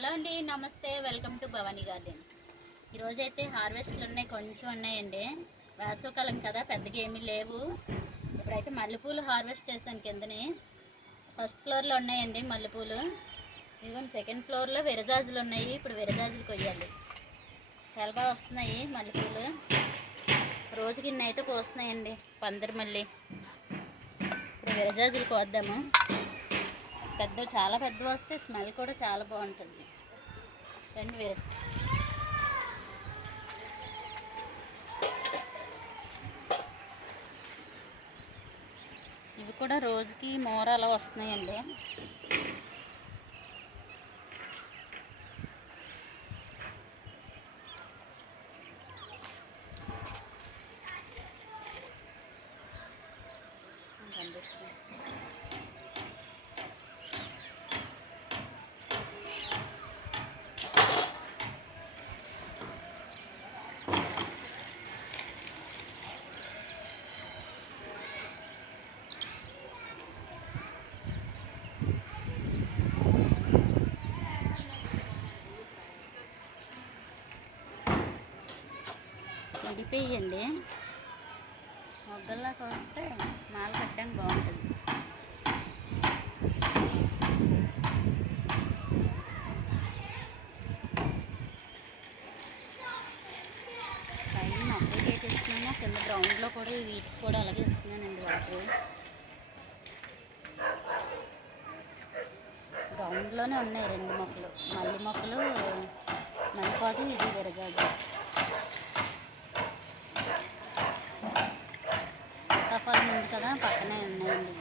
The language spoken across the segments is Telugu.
హలో అండి నమస్తే. Welcome to Bhavani garden. ఈరోజైతే హార్వెస్ట్లు ఉన్నాయి కొంచెం ఉన్నాయండి. వేసవకాలం కదా పెద్దగా ఏమీ లేవు. ఇప్పుడైతే మల్లెపూలు హార్వెస్ట్ చేశాను కిందని. ఫస్ట్ ఫ్లోర్లో ఉన్నాయండి మల్లెపూలు. ఇదిగో సెకండ్ ఫ్లోర్లో విరజాజులు ఉన్నాయి ఇప్పుడు విరజాజులు కొయ్యాలి. చాలా బాగా వస్తున్నాయి మల్లెపూలు. రోజుకి ఇన్ని అయితే పోస్తున్నాయండి పందిరి మళ్ళీ ఇప్పుడు విరజాజులు కోద్దాము. పెద్ద చాలా పెద్ద వస్తే స్మెల్ కూడా చాలా బాగుంటుంది. రెండు వేరే. ఇవి కూడా రోజుకి మోర అలా వస్తున్నాయండి. విడిపోయండి మొగ్గల్లోకి వస్తే మాల కట్టడానికి బాగుంటుంది. పైన మొక్కలు అయితే కింద గ్రౌండ్లో కూడా వీటికి కూడా అలాగే ఇస్తున్నానండి వాటర్ గ్రౌండ్లోనే ఉన్నాయి రెండు మొక్కలు. మల్లి మొక్కలు మల్లిపాదు ఇది విరజాజు. பக்கத்தில்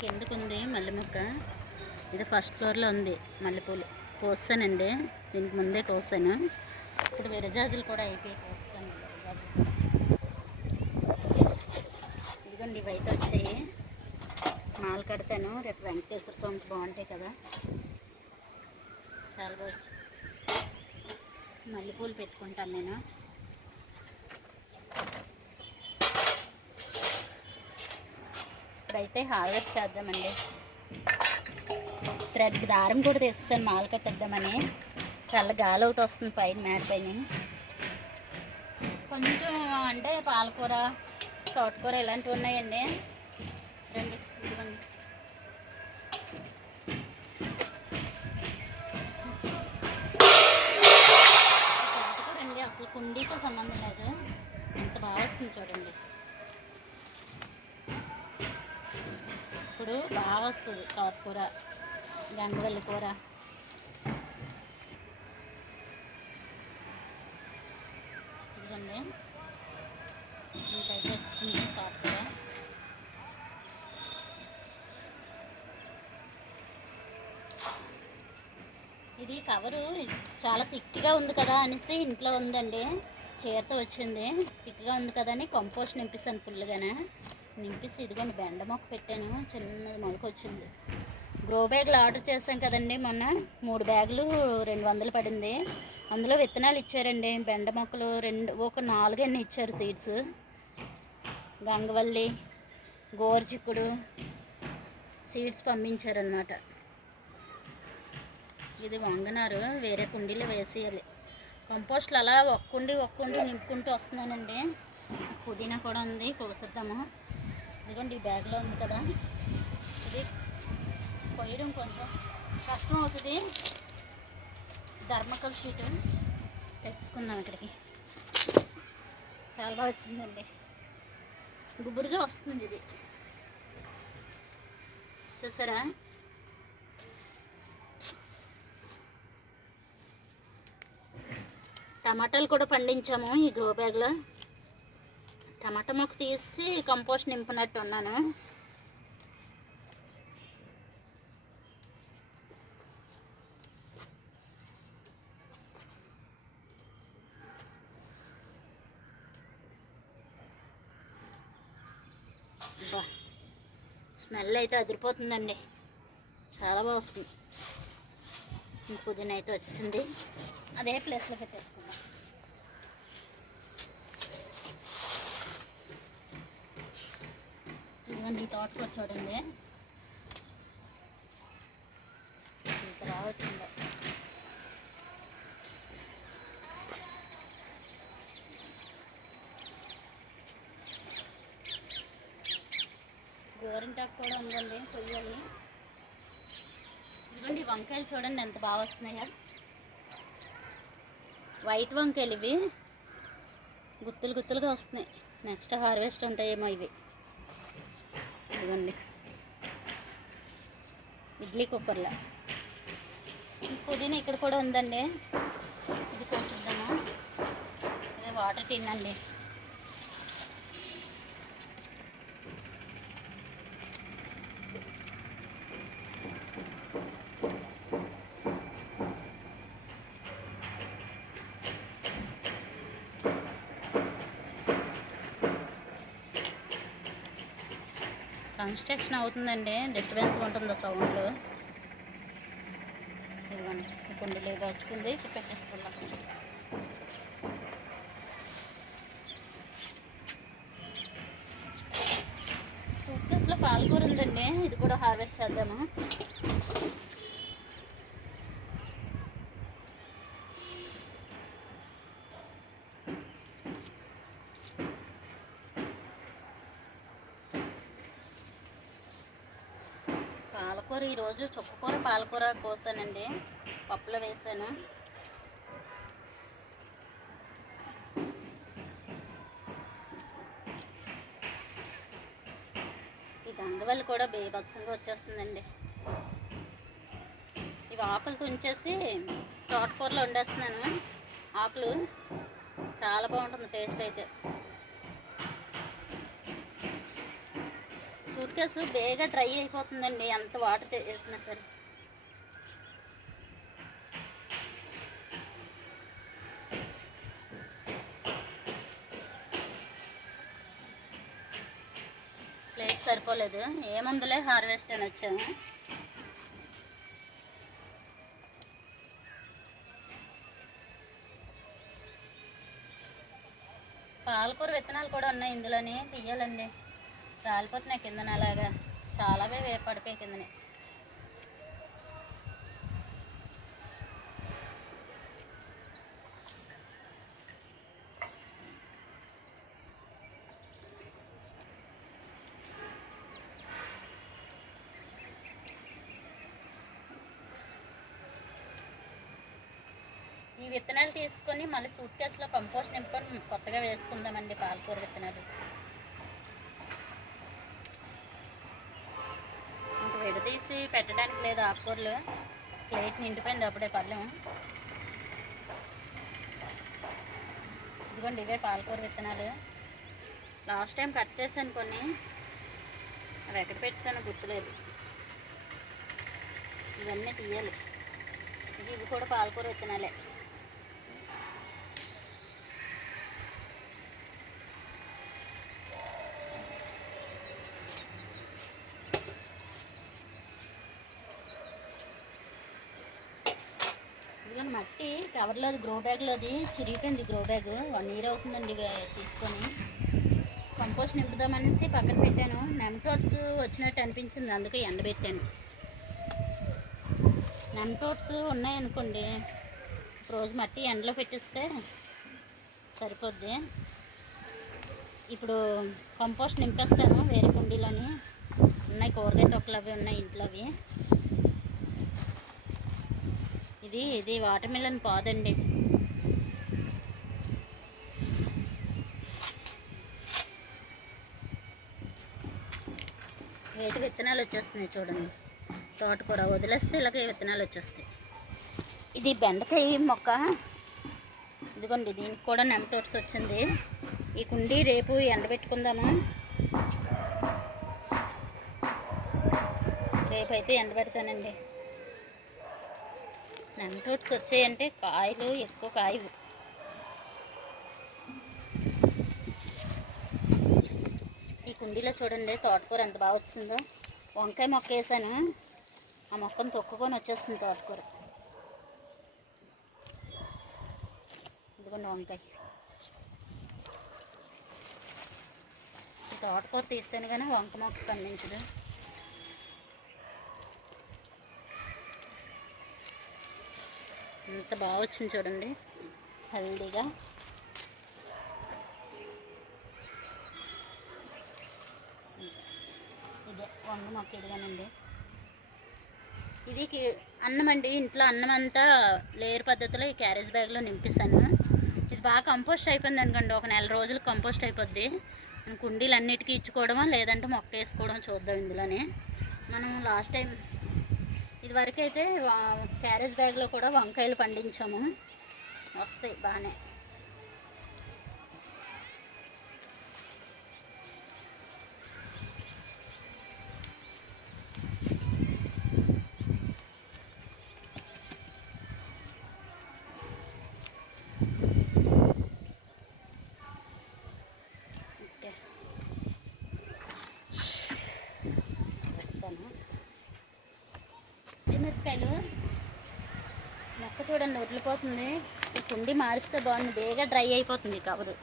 అదిగోండి కిందకు మల్లె మొక్క ఇది ఫస్ట్ ఫ్లోర్లో ఉంది మల్లెపూలు. కోస్తానండి. దీనికి ముందే కోసాను ఇప్పుడు విరజాజులు కూడా అయిపోయి కోస్తాను విరజాజులు కూడా. ఇదిగోండి ఇవి వచ్చాయి. మాలు కడతాను. రేపు వెంకటేశ్వర స్వామికి బాగుంటాయి కదా. చాలా బాగా మల్లెపూలు పెట్టుకుంటాను నేను. అయితే హార్వెస్ట్ చేద్దామండి. థ్రెడ్ దారం కూడా తెస్తాను మాల కట్టేద్దామని. చల్ల గాలి ఒకటి వస్తుంది పైన మ్యాట్ పైన. కొంచెం అంటే పాలకూర తోటకూర ఇలాంటివి ఉన్నాయండి. వస్తుంది టాప్ కూర గంగవల్లి కూర. ఇదిగోండి. ఇంకైతే వచ్చింది తోటకూర ఇది కవరు చాలా థిక్గా ఉంది కదా అనేసి ఇంట్లో ఉందండి. చీరతో వచ్చింది. థిక్గా ఉంది కదా అని కంపోస్ట్ నింపిస్తాను ఫుల్గానే నింపేసి ఇదిగోండి బెండ మొక్క పెట్టాను చిన్నది మొలక వచ్చింది గ్రో బ్యాగులు ఆర్డర్ చేశాం కదండి మొన్న. మూడు బ్యాగులు రెండు వందలు పడింది. అందులో విత్తనాలు ఇచ్చారండి. బెండ మొక్కలు రెండు ఒక నాలుగన్నీ ఇచ్చారు సీడ్స్ గంగవల్లి గోరుచిక్కుడు సీడ్స్ పంపించారనమాట ఇది వంగనారు వేరే కుండీలు వేసేయాలి. కంపోస్ట్లు అలా ఒక్కుండి ఒక్కుండి నింపుకుంటూ వస్తున్నానండి. పుదీనా కూడా ఉంది కోసిద్దాము. ఇదిగోండి ఈ బ్యాగ్లో ఉంది కదా. ఇది కొయ్యడం కొంచెం కష్టం అవుతుంది. ధర్మకల్ షీట్ తెచ్చుకుందాం ఇక్కడికి. చాలా బాగా వచ్చిందండి. గుబురుగా వస్తుంది ఇది. చూసారా? టమాటాలు కూడా పండించాము ఈ గ్రో బ్యాగ్లో టమాటా మొక్క తీసి కంపోస్ట్ నింపినట్టు ఉన్నాను. అబ్బా స్మెల్ అయితే అదిరిపోతుందండి. చాలా బాగా వస్తుంది పుదీనా అయితే వచ్చింది. అదే ప్లేస్లో పెట్టేసుకుందాం. ఇదిగోండి తోటకూర చూడండి. ఇంత రావచ్చిందో? గోరింటాకు కూడా ఉందండి కొయ్యాలి. ఇదిగోండి వంకాయలు చూడండి ఎంత బాగా వస్తున్నాయా. వైట్ వంకాయలు ఇవి. గుత్తులు గుత్తులుగా వస్తున్నాయి. నెక్స్ట్ హార్వెస్ట్ ఉంటాయేమో ఇవి. ఇదిగోండి. ఇడ్లీ కుక్కర్లో. ఈ పుదీనా ఇక్కడ కూడా ఉందండి. ఇది కోసిద్దాము ఇది వాటర్ టిన్ అండి కన్స్ట్రక్షన్ అవుతుందండి. డిస్టర్బెన్స్గా ఉంటుంది సౌండ్ ఇదిగోండి ఈ కుండీలు ఏదో వస్తుంది. ఇక్కడ పెట్టేసుకుందాం. సూట్ కేసులో పాలకూర ఉందండి. ఇది కూడా హార్వెస్ట్ చేద్దాము. పాలకూర ఈరోజు చుక్కకూర పాలకూర కోసానండి. పప్పులో వేసాను. ఈ గంగవల్లి కూడా బేభత్సంగా వచ్చేస్తుందండి. ఇవి ఆకులు తుంచేసి తోటకూరలో వండేస్తున్నాను. ఆకులు చాలా బాగుంటుంది టేస్ట్ అయితే. సూట్ బేగా డ్రై అయిపోతుందండి ఎంత వాటర్ చేసినా సరే. ప్లేస్ సరిపోలేదు. ఏముందులే హార్వెస్ట్ అని వచ్చాము. పాలకూర విత్తనాలు కూడా ఉన్నాయి ఇందులోనే తీయాలండి. రాలిపోతున్నాయి కిందన అలాగా. చాలా వే పడిపోయి కిందనే. ఈ విత్తనాలు తీసుకొని మళ్ళీ సూట్ కేసులో కంపోస్ట్ నింపుకొని కొత్తగా వేసుకుందామండి పాలకూర విత్తనాలు. ఆకుకూరలు ప్లేట్ నిండిపోయింది అప్పుడే పళ్ళెం. ఇదిగోండి ఇవే పాలకూర విత్తనాలు. లాస్ట్ టైం కట్ చేశాను కొన్ని. అవి ఎక్కడ పెట్టాను గుర్తులేదు. ఇవన్నీ తీయాలి. ఇవి ఇవి కూడా పాలకూర విత్తనాలే ఇదిగోండి మట్టి కవర్లోది గ్రో బ్యాగ్లోది చిరిగిపోయింది గ్రో బ్యాగ్ వన్ ఇయర్ అవుతుందండి తీసుకొని. కంపోస్ట్ నింపుదామనేసి పక్కన పెట్టాను. నెమ్టోట్స్ వచ్చినట్టు అనిపించింది అందుకే ఎండబెట్టాను నెమ్టోట్స్ ఉన్నాయనుకోండి రోజు మట్టి ఎండలో పెట్టిస్తే సరిపోద్ది. ఇప్పుడు కంపోస్ట్ నింపేస్తాను వేరే కుండీలోని. ఉన్నాయి కూరగాయ తొక్కలు అవి ఉన్నాయి ఇంట్లో అవి. ఇది ఇది వాటర్మిలన్ పాదండి. వేటి విత్తనాలు వచ్చేస్తున్నాయి చూడండి. తోటకూర వదిలేస్తే ఇలాగే విత్తనాలు వచ్చేస్తాయి. ఇది బెండకాయ మొక్క. ఇదిగోండి దీనికి కూడా నెమటోట్స్ వచ్చింది. ఈ కుండీ రేపు ఎండబెట్టుకుందాము. రేపు అయితే ఎండబెడతానండి. నెమటోట్స్ వచ్చాయంటే కాయలు ఎక్కువ కాయవు. ఈ కుండీలో చూడండి తోటకూర ఎంత బాగా వచ్చిందో. వంకాయ మొక్క వేసాను. ఆ మొక్కను తొక్కుకొని వచ్చేస్తుంది తోటకూర. ఇదిగోండి వంకాయ. ఈ తోటకూర తీస్తేనే కానీ వంక మొక్క పండించదు. ఎంత బాగా వచ్చింది చూడండి. హెల్దీగా. ఇదే వంగ మొక్క ఇదిగానండి. ఇది కి- అన్నం అండి ఇంట్లో అన్నం అంతా లేయర్ పద్ధతిలో ఈ క్యారేజ్ బ్యాగ్లో నింపిస్తాను. ఇది బాగా కంపోస్ట్ అయిపోయింది అనుకోండి ఒక నెల రోజులు కంపోస్ట్ అయిపోద్ది. కుండీలు అన్నిటికీ ఇచ్చుకోవడమా లేదంటే మొక్క వేసుకోవడం చూద్దాం ఇందులోనే. మనం లాస్ట్ టైం ఇదివరకైతే క్యారేజ్ బ్యాగ్లో కూడా వంకాయలు పండించాము. వస్తాయి బాగానే ఓకే వస్తాను పచ్చిమిరపకాయలు మొక్క చూడండి వదిలిపోతుంది ఈ కుండి మారిస్తే బాగుంది. బేగా డ్రై అయిపోతుంది కవరు.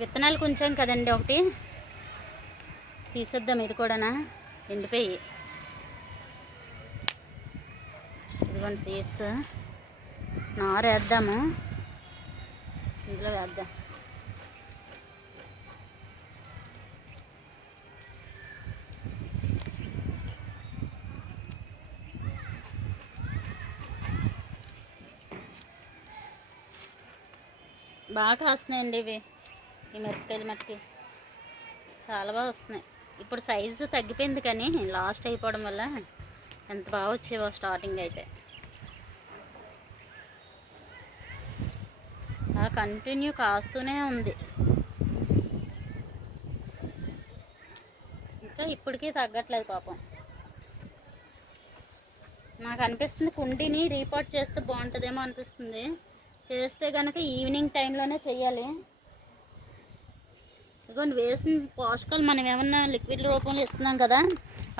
విత్తనాలు కొంచాం కదండి ఒకటి. తీసేద్దాం ఇది కూడానా. ఎండిపోయి. ఇదిగోండి సీడ్స్ నారు వేద్దాము ఇందులో వేద్దాం. బాగా కాస్తున్నాయండి ఇవి. ఈ మిరపకాయలు మట్టుకి. చాలా బాగా వస్తున్నాయి. ఇప్పుడు సైజు తగ్గిపోయింది కానీ లాస్ట్ అయిపోవడం వల్ల ఎంత బాగా వచ్చేవో స్టార్టింగ్ అయితే. అలా కంటిన్యూ కాస్తూనే ఉంది. ఇంకా ఇప్పటికీ తగ్గట్లేదు పాపం. నాకు అనిపిస్తుంది కుండీని రీపోర్ట్ చేస్తే బాగుంటుందేమో అనిపిస్తుంది. చేస్తే కనుక ఈవినింగ్ టైంలోనే చేయాలి ఇదిగోండి వేసిన పోషకాలు మనం ఏమన్నా లిక్విడ్ రూపంలో ఇస్తున్నాం కదా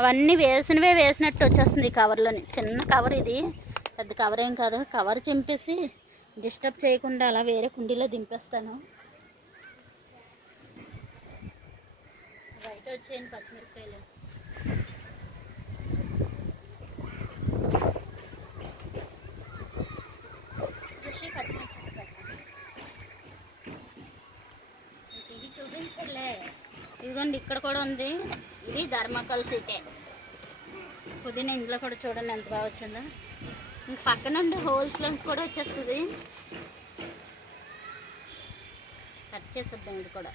అవన్నీ వేసినవే వేసినట్టు వచ్చేస్తుంది ఈ కవర్లోని. చిన్న కవర్ ఇది పెద్ద కవర్ ఏం కాదు. కవర్ చింపేసి డిస్టర్బ్ చేయకుండా అలా వేరే కుండీలో దింపేస్తాను. బయట వచ్చేయండి పచ్చిమిరపకాయలు చూసి పచ్చిమిరపకాయలు ఇది చూపించలే ఇదిగోండి ఇక్కడ కూడా ఉంది. ఇది ధర్మకల్ సీటే. పుదీనా ఇందులో కూడా చూడండి ఎంత బాగా వచ్చిందో. ఇంక పక్కన ఉండే హోల్సేల్స్ కూడా వచ్చేస్తుంది. కట్ చేసేద్దాం ఇది కూడా.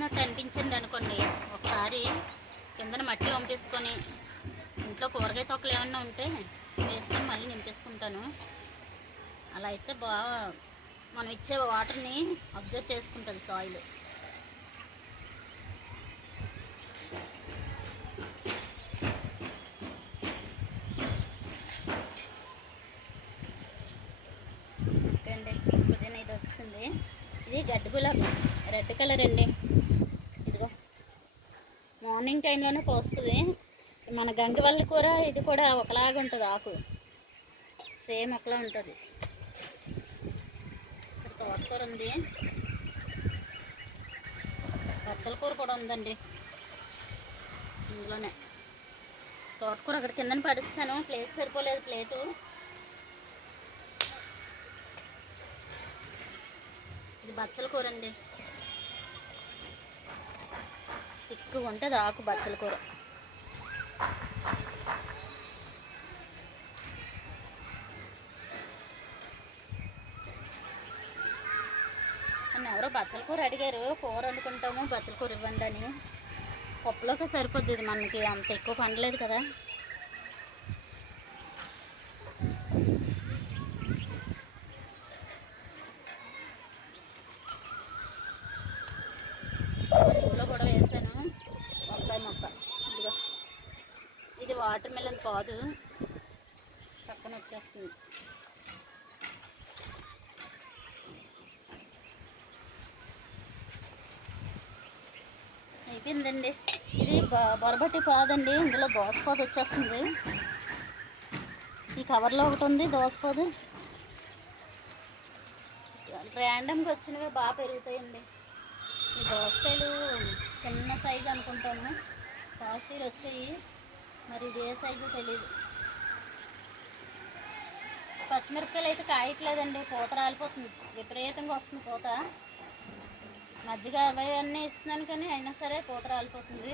చేసినట్టు అనిపించింది అనుకోండి. ఒకసారి కిందన మట్టి పంపేసుకొని ఇంట్లో కూరగాయ తొక్కలు ఏమన్నా ఉంటే వేసుకొని మళ్ళీ నింపేసుకుంటాను. అలా అయితే బాగా మనం ఇచ్చే వాటర్ని అబ్జర్వ్ చేసుకుంటుంది సాయిల్. ఓకే అండి పుదీనా ఇది వచ్చింది. ఇది గడ్డి గులాబీ. రెడ్ కలర్ అండి. మార్నింగ్ టైంలోనే పోస్తుంది. మన గంగవల్లి కూర ఇది కూడా ఒకలాగా ఉంటుంది ఆకు. సేమ్ ఒకలా ఉంటుంది. ఇక్కడ తోటకూర ఉంది పచ్చల కూర కూడా ఉందండి. ఇందులోనే తోటకూర అక్కడ కిందన పడిస్తాను. ప్లేస్ సరిపోలేదు ప్లేటు. ఇది బచ్చల కూర అండి. తిక్కుగా ఉంటుంది ఆకు బచ్చల కూర. ఎవరో బచ్చల కూర అడిగారు కూర వండుకుంటాము బచ్చల కూర ఇవ్వండి అని. పప్పులోకి సరిపోద్ది ఇది మనకి అంత ఎక్కువ పండలేదు కదా ఇందులో కూడా వేసాను వంకాయ మొక్క ఇదిగో ఇది వాటర్ మిలన్ కాదు పక్కన వచ్చేస్తుంది అయిపోయిందండి. ఇది బొరబట్టి పాదండి. ఇందులో దోసపాద వచ్చేస్తుంది. ఈ కవర్లో ఒకటి ఉంది దోసపాదు. ర్యాండమ్గా వచ్చినవి బాగా పెరుగుతాయండి. ఈ దోసకాయలు చిన్న సైజు అనుకుంటాను. ఫాస్ట్ వచ్చాయి. మరి ఇది ఏ సైజు తెలీదు. పచ్చిమిరపకాయలు అయితే కాయట్లేదండి. పూత రాలిపోతుంది. విపరీతంగా వస్తుంది పూత. మజ్జిగ అవన్నీ ఇస్తున్నాను కానీ అయినా సరే పూత రాలిపోతుంది.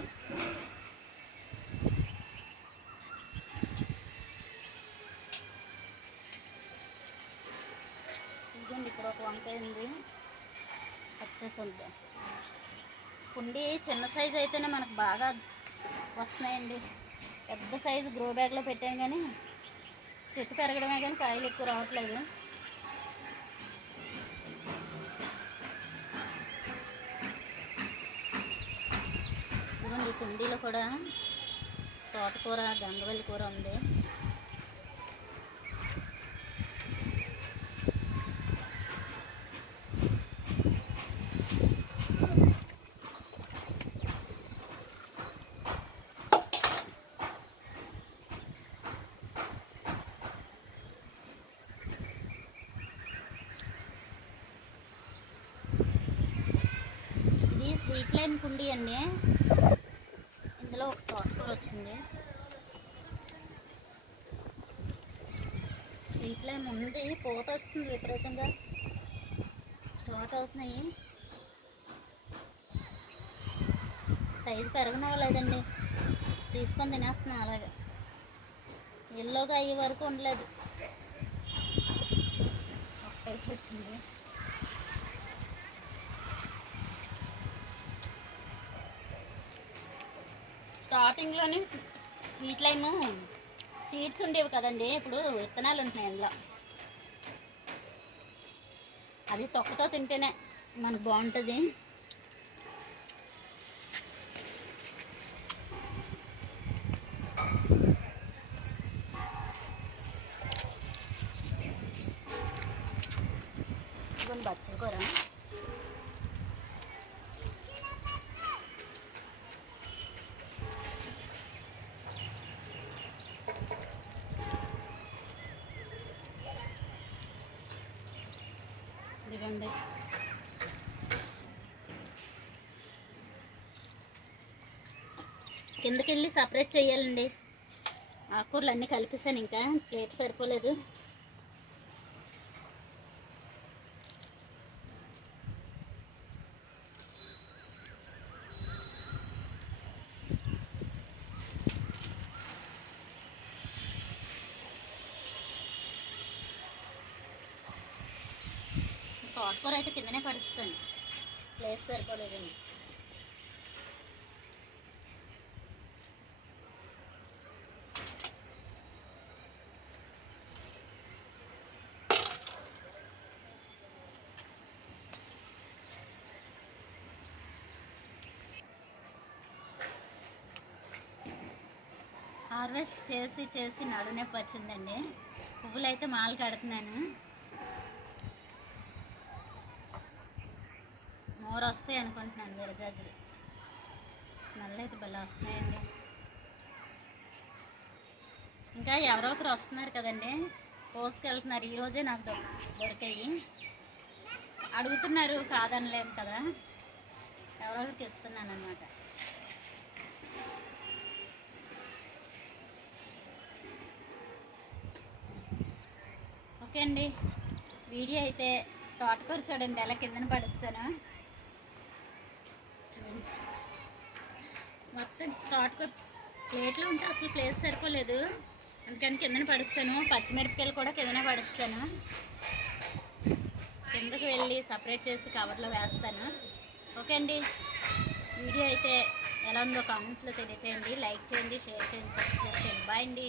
ఇదిగోండి ఇక్కడ ఒక వంకాయ ఉంది. వచ్చేసింది కుండి చిన్న సైజు అయితేనే మనకు బాగా వస్తున్నాయండి. పెద్ద సైజు గ్రో బ్యాగ్లో పెట్టాను కానీ చెట్టు పెరగడమే కానీ కాయలు ఎక్కువ రావట్లేదు ఇదిగోండి ఈ కుండీలో కూడా తోటకూర గంగవల్లి కూర ఉంది. స్వీట్ లైన్ కుండీ అండి. వచ్చింది. స్ట్రీట్ లైన్ ఉంది పోత వస్తుంది విపరీతంగా. స్టార్ట్ అవుతున్నాయి. సైజు పెరగనవ్వలేదండి. తీసుకొని తినేస్తున్నాను అలాగే. ఎల్లోగా అయ్యే వరకు ఉండలేదు. అప్పటికి వచ్చింది. స్టార్టింగ్లోనే స్వీట్ లైమ్ సీడ్స్ ఉండేవి కదండి. ఇప్పుడు విత్తనాలు ఉంటున్నాయి అందులో. అది తొక్కతో తింటేనే మనకు బాగుంటుంది ఇదిగోండి బచ్చల కూర ఇదిగోండి కిందకెళ్ళి సపరేట్ చేయాలండి. ఆకుకూరలు అన్నీ కలిపేసాను ఇంకా ప్లేట్ సరిపోలేదు తోటకూర అయితే కిందనే ప్లేస్ సరిపోలేదండి హార్వెస్ట్ చేసి చేసి నడునొప్పి వచ్చిందండి పువ్వులు అయితే మాలు కడుతున్నాను. మోర్ వస్తాయి అనుకుంటున్నాను విరజాజులు స్మెల్ అయితే భలే వస్తున్నాయండి. ఇంకా ఎవరో ఒకరు వస్తున్నారు కదండి. పోసుకెళ్తున్నారు ఈరోజే నాకు దొ- దొరికాయి. అడుగుతున్నారు కాదనలేము కదా. ఎవరో ఒకరికి ఇస్తున్నాను అనమాట ఓకే అండి. వీడియో అయితే తోటకూర చూడండి ఎలా కిందన పడిస్తాను. మొత్తం తోటకూర ప్లేట్లో ఉంటే అసలు ప్లేస్ సరిపోలేదు. అందుకని కిందన పడుస్తాను. పచ్చిమిరపకాయలు కూడా కిందనే పడుస్తాను. కిందకు వెళ్ళి సపరేట్ చేసి కవర్లో వేస్తాను. ఓకే అండి. వీడియో అయితే ఎలా ఉందో కామెంట్స్లో తెలియచేయండి. లైక్ చేయండి షేర్ చేయండి సబ్స్క్రైబ్ చేయండి. బాయ్ అండి.